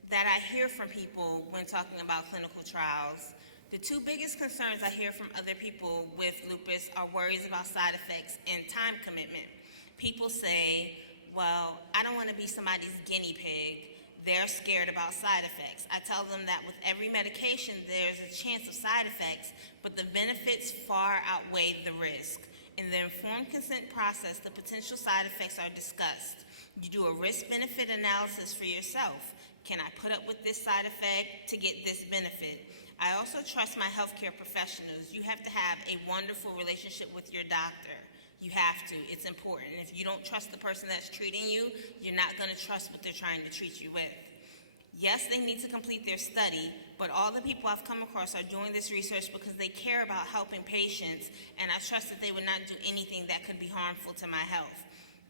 that I hear from people when talking about clinical trials. The two biggest concerns I hear from other people with lupus are worries about side effects and time commitment. People say, well, I don't want to be somebody's guinea pig. They're scared about side effects. I tell them that with every medication, there's a chance of side effects, but the benefits far outweigh the risk. In the informed consent process, the potential side effects are discussed. You do a risk-benefit analysis for yourself. Can I put up with this side effect to get this benefit? I also trust my healthcare professionals. You have to have a wonderful relationship with your doctor. You have to. It's important. If you don't trust the person that's treating you, you're not going to trust what they're trying to treat you with. Yes, they need to complete their study, but all the people I've come across are doing this research because they care about helping patients, and I trust that they would not do anything that could be harmful to my health.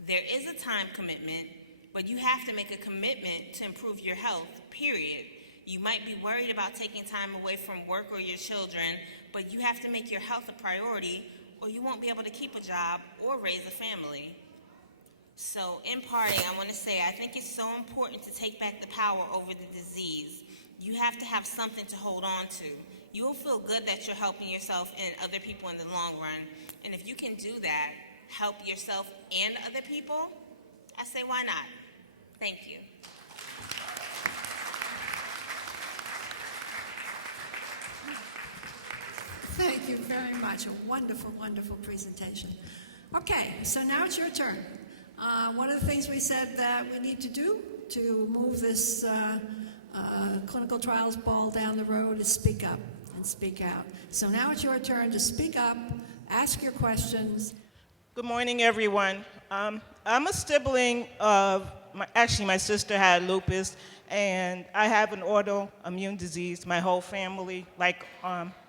There is a time commitment, but you have to make a commitment to improve your health, period. You might be worried about taking time away from work or your children, but you have to make your health a priority, or you won't be able to keep a job or raise a family. So in parting, I want to say I think it's so important to take back the power over the disease. You have to have something to hold on to. You will feel good that you're helping yourself and other people in the long run. And if you can do that, help yourself and other people, I say why not? Thank you. Thank you very much. A wonderful, wonderful presentation. Okay, so now it's your turn. One of the things we said that we need to do to move this clinical trials ball down the road is speak up and speak out. So now it's your turn to speak up, ask your questions. Good morning, everyone. I'm a sibling of, my sister had lupus, and I have an autoimmune disease. My whole family, like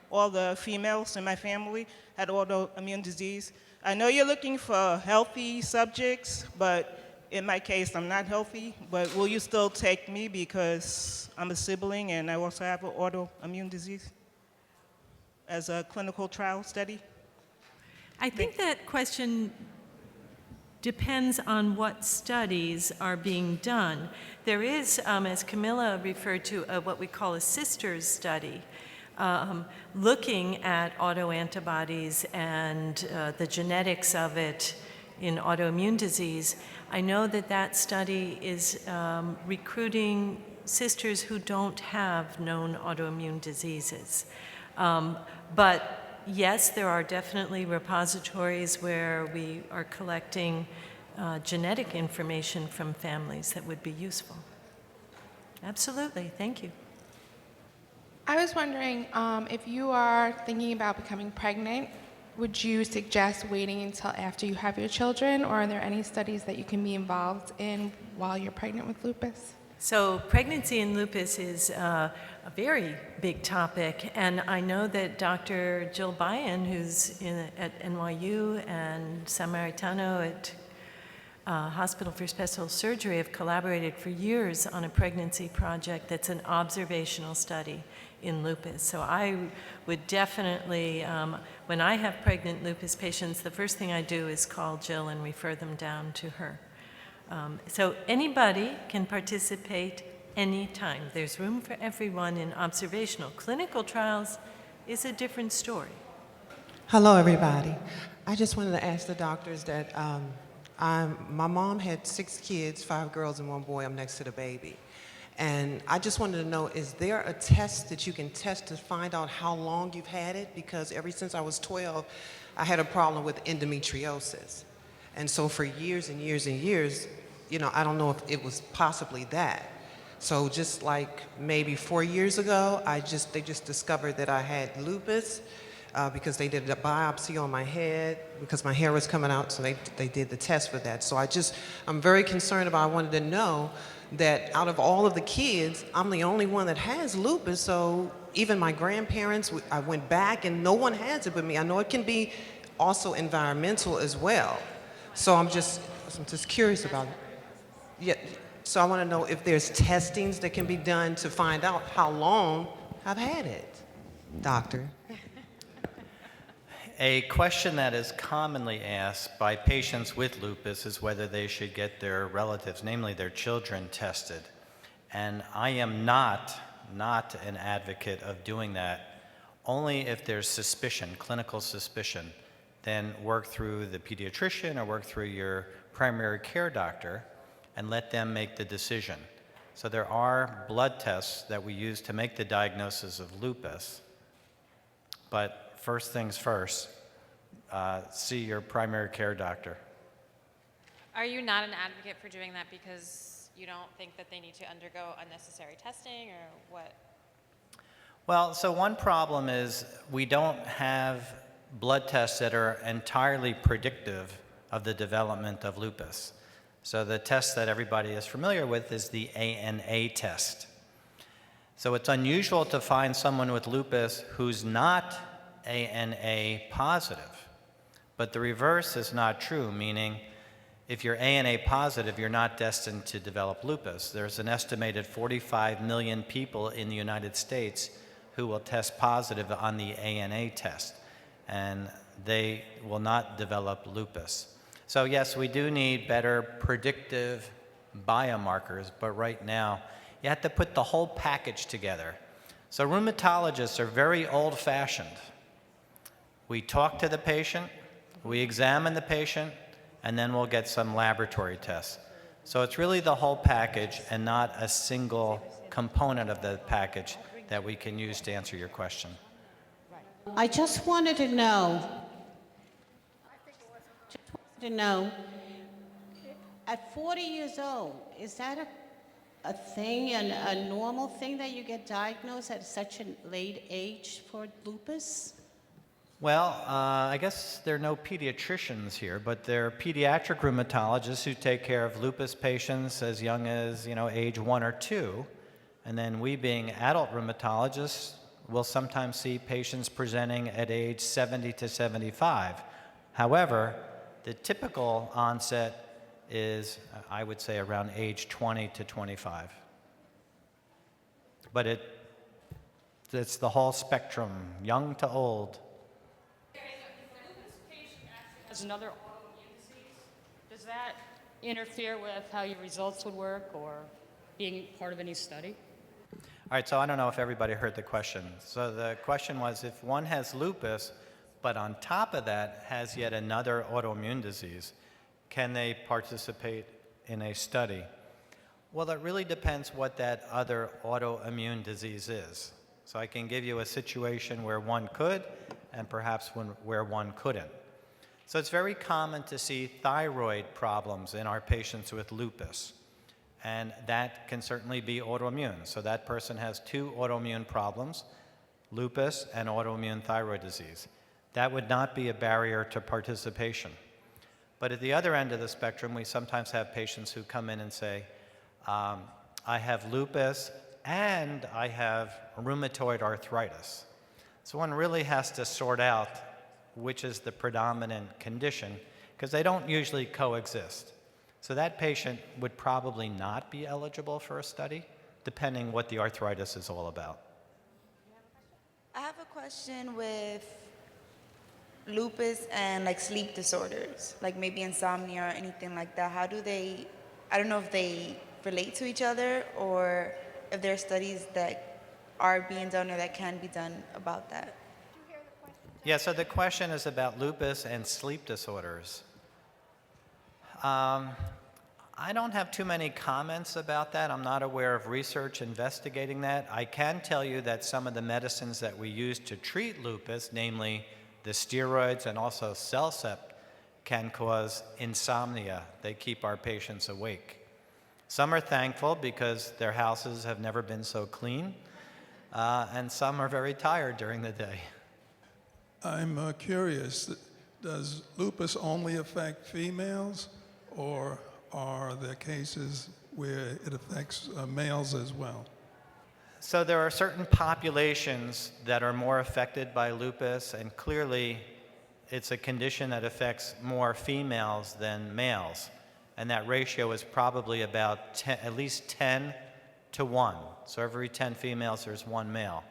all the females in my family, had autoimmune disease. I know you're looking for healthy subjects, but in my case, I'm not healthy. But will you still take me because I'm a sibling and I also have an autoimmune disease as a clinical trial study? I think that question depends on what studies are being done. There is, as Camilla referred to, what we call a sisters study, looking at autoantibodies and the genetics of it in autoimmune disease. I know that that study is recruiting sisters who don't have known autoimmune diseases. But yes, there are definitely repositories where we are collecting genetic information from families that would be useful. Absolutely, thank you. I was wondering if you are thinking about becoming pregnant, would you suggest waiting until after you have your children, or are there any studies that you can be involved in while you're pregnant with lupus? So pregnancy in lupus is a very big topic, and I know that Dr. Jill Bayan, who's at NYU, and Samaritano at Hospital for Special Surgery have collaborated for years on a pregnancy project that's an observational study in lupus. So I would definitely, when I have pregnant lupus patients, the first thing I do is call Jill and refer them down to her. So anybody can participate anytime. There's room for everyone in observational. Clinical trials is a different story. Hello, everybody. I just wanted to ask the doctors that my mom had 6 kids, 5 girls and 1 boy. I'm next to the baby. And I just wanted to know, is there a test that you can test to find out how long you've had it? Because ever since I was 12, I had a problem with endometriosis. And so for years and years and years, you know, I don't know if it was possibly that. So just like maybe 4 years ago, they just discovered that I had lupus because they did a biopsy on my head because my hair was coming out, so they did the test for that. So I'm very concerned about, I wanted to know that out of all of the kids, I'm the only one that has lupus, so even my grandparents, I went back and no one has it but me. I know it can be also environmental as well. So I'm just curious about it. Yeah, so I want to know if there's testings that can be done to find out how long I've had it, doctor. A question that is commonly asked by patients with lupus is whether they should get their relatives, namely their children, tested. And I am not an advocate of doing that. Only if there's suspicion, clinical suspicion, then work through the pediatrician or work through your primary care doctor and let them make the decision. So there are blood tests that we use to make the diagnosis of lupus. But first things first, see your primary care doctor. Are you not an advocate for doing that because you don't think that they need to undergo unnecessary testing, or what? Well, so one problem is we don't have blood tests that are entirely predictive of the development of lupus. So the test that everybody is familiar with is the ANA test. So it's unusual to find someone with lupus who's not ANA positive. But the reverse is not true, meaning if you're ANA positive, you're not destined to develop lupus. There's an estimated 45 million people in the United States who will test positive on the ANA test, and they will not develop lupus. So yes, we do need better predictive biomarkers, but right now, you have to put the whole package together. So rheumatologists are very old-fashioned. We talk to the patient, we examine the patient, and then we'll get some laboratory tests. So it's really the whole package and not a single component of the package that we can use to answer your question. I just wanted to know, at 40 years old, is that a thing, a normal thing that you get diagnosed at such a late age for lupus? Well, I guess there are no pediatricians here, but there are pediatric rheumatologists who take care of lupus patients as young as, age 1 or 2. And then we, being adult rheumatologists, will sometimes see patients presenting at age 70 to 75. However, the typical onset is, I would say, around age 20 to 25. But it's the whole spectrum, young to old. As another autoimmune disease, does that interfere with how your results would work or being part of any study? All right, so I don't know if everybody heard the question. So the question was, if one has lupus, but on top of that has yet another autoimmune disease, can they participate in a study? Well, it really depends what that other autoimmune disease is. So I can give you a situation where one could, and perhaps where one couldn't. So it's very common to see thyroid problems in our patients with lupus. And that can certainly be autoimmune. So that person has two autoimmune problems, lupus and autoimmune thyroid disease. That would not be a barrier to participation. But at the other end of the spectrum, we sometimes have patients who come in and say, I have lupus and I have rheumatoid arthritis. So one really has to sort out which is the predominant condition, because they don't usually coexist. So that patient would probably not be eligible for a study, depending what the arthritis is all about. I have a question with lupus and like sleep disorders, like maybe insomnia or anything like that. How do they, I don't know if they relate to each other or if there are studies that are being done or that can be done about that. Yeah, so the question is about lupus and sleep disorders. I I don't have too many comments about that. I'm not aware of research investigating that. I can tell you that some of the medicines that we use to treat lupus, namely the steroids and also Cellcept, can cause insomnia. They keep our patients awake. Some are thankful because their houses have never been so clean, and some are very tired during the day. I'm curious, does lupus only affect females, or are there cases where it affects males as well? So there are certain populations that are more affected by lupus, and clearly it's a condition that affects more females than males. And that ratio is probably about at least 10 to 1. So every 10 females, there's 1 male.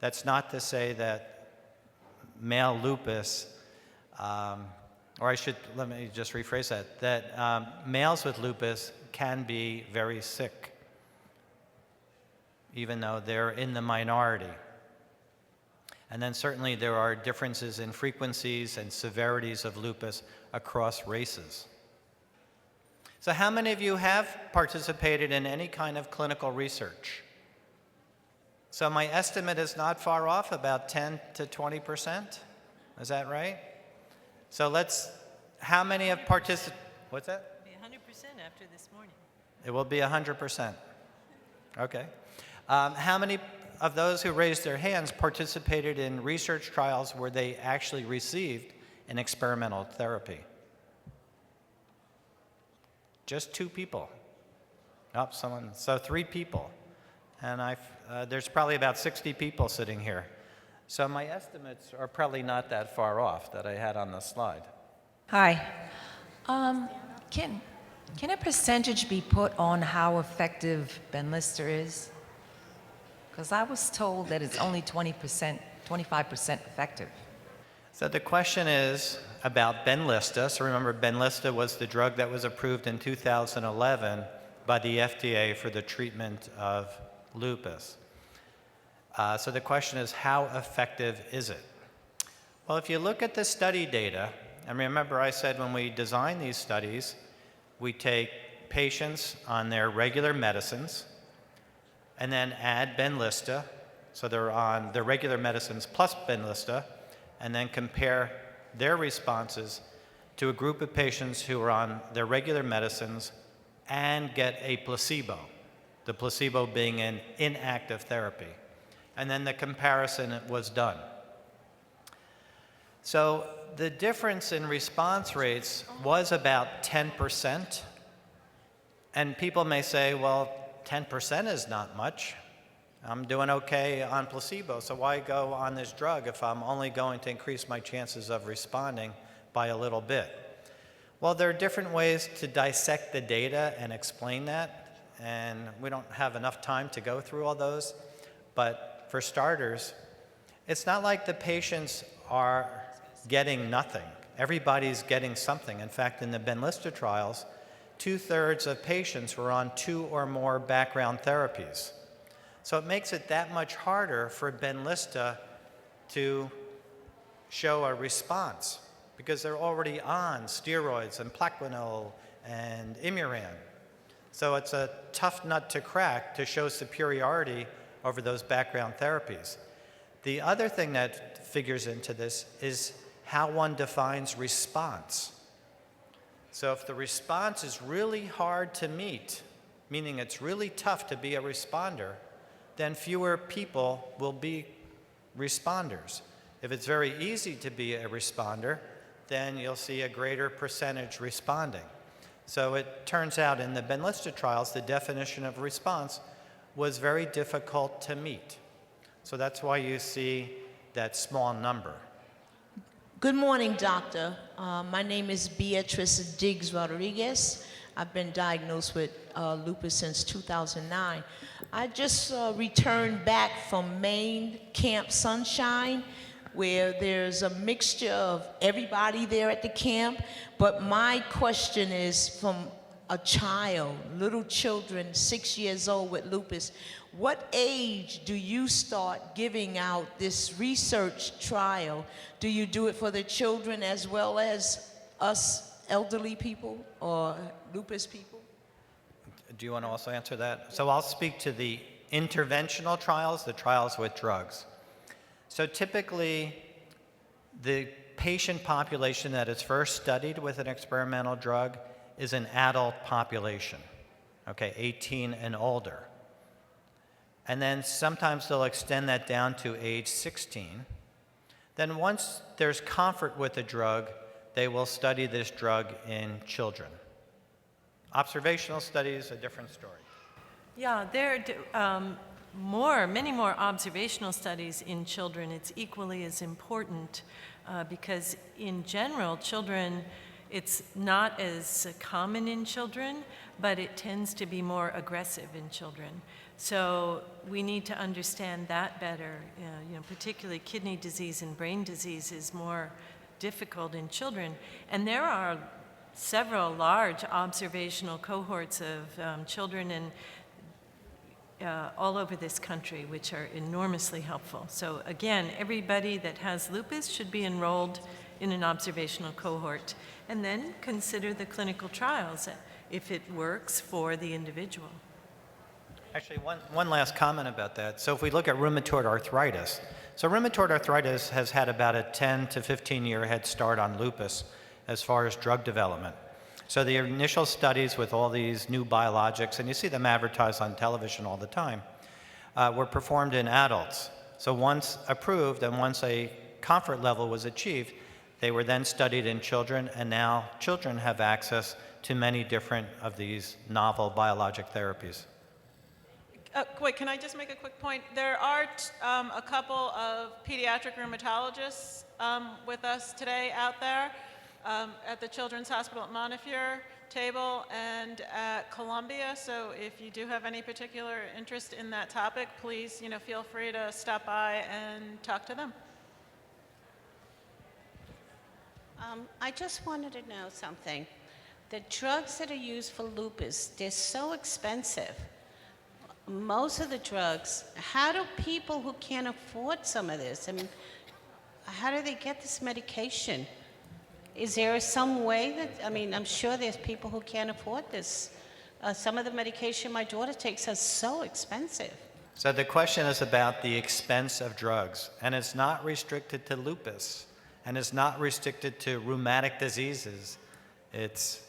That's not to say that male lupus, let me just rephrase that males with lupus can be very sick, even though they're in the minority. And then certainly there are differences in frequencies and severities of lupus across races. So how many of you have participated in any kind of clinical research? So my estimate is not far off, about 10 to 20%. Is that right? So how many have participated? What's that? It'll be 100% after this morning. It will be 100%. Okay. How many of those who raised their hands participated in research trials where they actually received an experimental therapy? Just 2 people. So 3 people. And there's probably about 60 people sitting here. So my estimates are probably not that far off that I had on the slide. Hi. Can a percentage be put on how effective Benlysta is? Because I was told that it's only 20%, 25% effective. So the question is about Benlysta. So remember, Benlysta was the drug that was approved in 2011 by the FDA for the treatment of lupus. So the question is, how effective is it? Well, if you look at the study data, and remember I said when we design these studies, we take patients on their regular medicines and then add Benlysta, so they're on their regular medicines plus Benlysta, and then compare their responses to a group of patients who are on their regular medicines and get a placebo, the placebo being an inactive therapy. And then the comparison was done. So the difference in response rates was about 10%. And people may say, well, 10% is not much. I'm doing okay on placebo, so why go on this drug if I'm only going to increase my chances of responding by a little bit? Well, there are different ways to dissect the data and explain that, and we don't have enough time to go through all those. But for starters, it's not like the patients are getting nothing. Everybody's getting something. In fact, in the Benlysta trials, 2/3 of patients were on 2 or more background therapies. So it makes it that much harder for Benlysta to show a response because they're already on steroids and Plaquenil and Imuran. So it's a tough nut to crack to show superiority over those background therapies. The other thing that figures into this is how one defines response. So if the response is really hard to meet, meaning it's really tough to be a responder, then fewer people will be responders. If it's very easy to be a responder, then you'll see a greater percentage responding. So it turns out in the Benlysta trials, the definition of response was very difficult to meet. So that's why you see that small number. Good morning, doctor. My name is Beatrice Diggs Rodriguez. I've been diagnosed with lupus since 2009. I just returned back from Maine Camp Sunshine, where there's a mixture of everybody there at the camp. But my question is from a child, little children, 6 years old with lupus. What age do you start giving out this research trial? Do you do it for the children as well as us elderly people or lupus people? Do you want to also answer that? So I'll speak to the interventional trials, the trials with drugs. So typically, the patient population that is first studied with an experimental drug is an adult population, okay, 18 and older. And then sometimes they'll extend that down to age 16. Then once there's comfort with the drug, they will study this drug in children. Observational studies, a different story. Yeah, there are many more observational studies in children. It's equally as important because in general, children, it's not as common in children, but it tends to be more aggressive in children. So we need to understand that better. Particularly kidney disease and brain disease is more difficult in children. And there are several large observational cohorts of children all over this country, which are enormously helpful. So again, everybody that has lupus should be enrolled in an observational cohort, and then consider the clinical trials if it works for the individual. Actually, one last comment about that. So if we look at rheumatoid arthritis, so rheumatoid arthritis has had about a 10 to 15-year head start on lupus as far as drug development. So the initial studies with all these new biologics, and you see them advertised on television all the time, were performed in adults. So once approved and once a comfort level was achieved, they were then studied in children, and now children have access to many different of these novel biologic therapies. Wait, can I just make a quick point? There are a couple of pediatric rheumatologists with us today out there at the Children's Hospital at Montefiore table and at Columbia. So if you do have any particular interest in that topic, please, feel free to stop by and talk to them. I just wanted to know something. The drugs that are used for lupus, they're so expensive. Most of the drugs, how do people who can't afford some of this, how do they get this medication? Is there some way that, I'm sure there's people who can't afford this. Some of the medication my daughter takes is so expensive. So the question is about the expense of drugs, and it's not restricted to lupus, and it's not restricted to rheumatic diseases. It's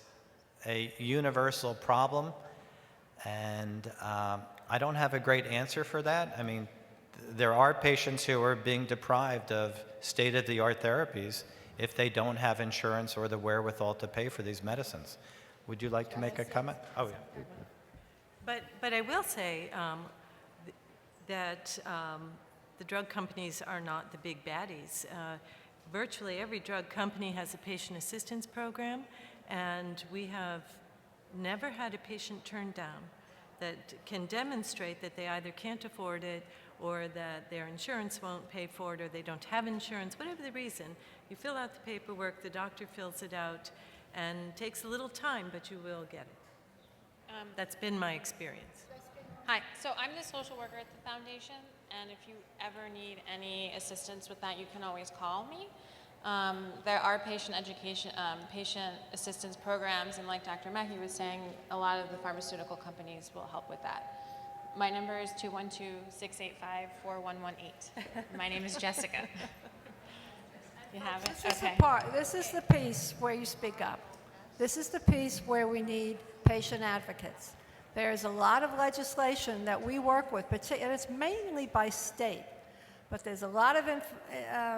a universal problem, and I don't have a great answer for that. There are patients who are being deprived of state-of-the-art therapies if they don't have insurance or the wherewithal to pay for these medicines. Would you like to make a comment? Oh, yeah. But I will say that the drug companies are not the big baddies. Virtually every drug company has a patient assistance program, and we have never had a patient turned down that can demonstrate that they either can't afford it or that their insurance won't pay for it or they don't have insurance, whatever the reason. You fill out the paperwork, the doctor fills it out, and it takes a little time, but you will get it. That's been my experience. Hi, so I'm the social worker at the foundation, and if you ever need any assistance with that, you can always call me. There are patient education, patient assistance programs, and like Dr. Mackey was saying, a lot of the pharmaceutical companies will help with that. My number is 212-685-4118. My name is Jessica. You have it? This is the piece where you speak up. This is the piece where we need patient advocates. There's a lot of legislation that we work with, and it's mainly by state. But there's a lot of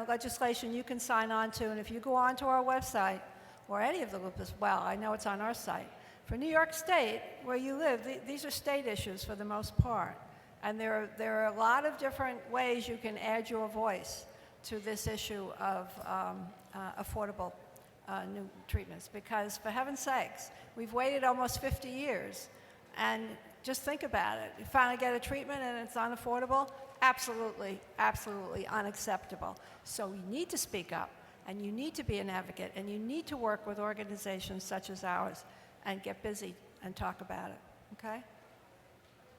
legislation you can sign on to, and if you go onto our website, or any of the lupus, I know it's on our site. For New York State, where you live, these are state issues for the most part. And there are a lot of different ways you can add your voice to this issue of affordable new treatments. Because, for heaven's sakes, we've waited almost 50 years. And just think about it. You finally get a treatment and it's unaffordable. Absolutely, absolutely unacceptable. So you need to speak up, and you need to be an advocate, and you need to work with organizations such as ours and get busy and talk about it, okay?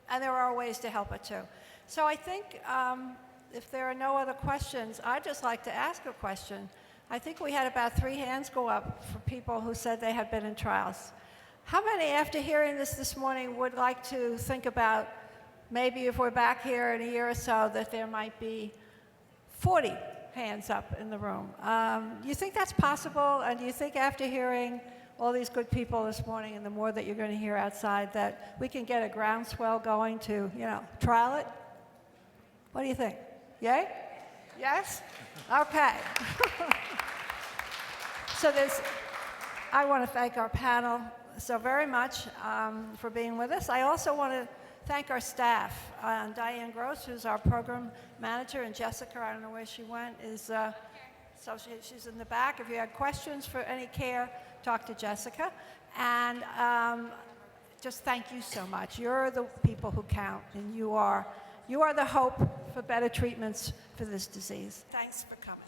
And there are ways to help it too. So I think if there are no other questions, I'd just like to ask a question. I think we had about 3 hands go up for people who said they had been in trials. How many, after hearing this morning, would like to think about maybe if we're back here in a year or so that there might be 40 hands up in the room? Do you think that's possible? And do you think after hearing all these good people this morning and the more that you're going to hear outside that we can get a groundswell going to, trial it? What do you think? Yay? Yes? Okay. So I want to thank our panel so very much for being with us. I also want to thank our staff. Diane Gross, who's our program manager, and Jessica, I don't know where she went, she's in the back. If you had questions for any care, talk to Jessica. And just thank you so much. You're the people who count, and you are the hope for better treatments for this disease. Thanks for coming.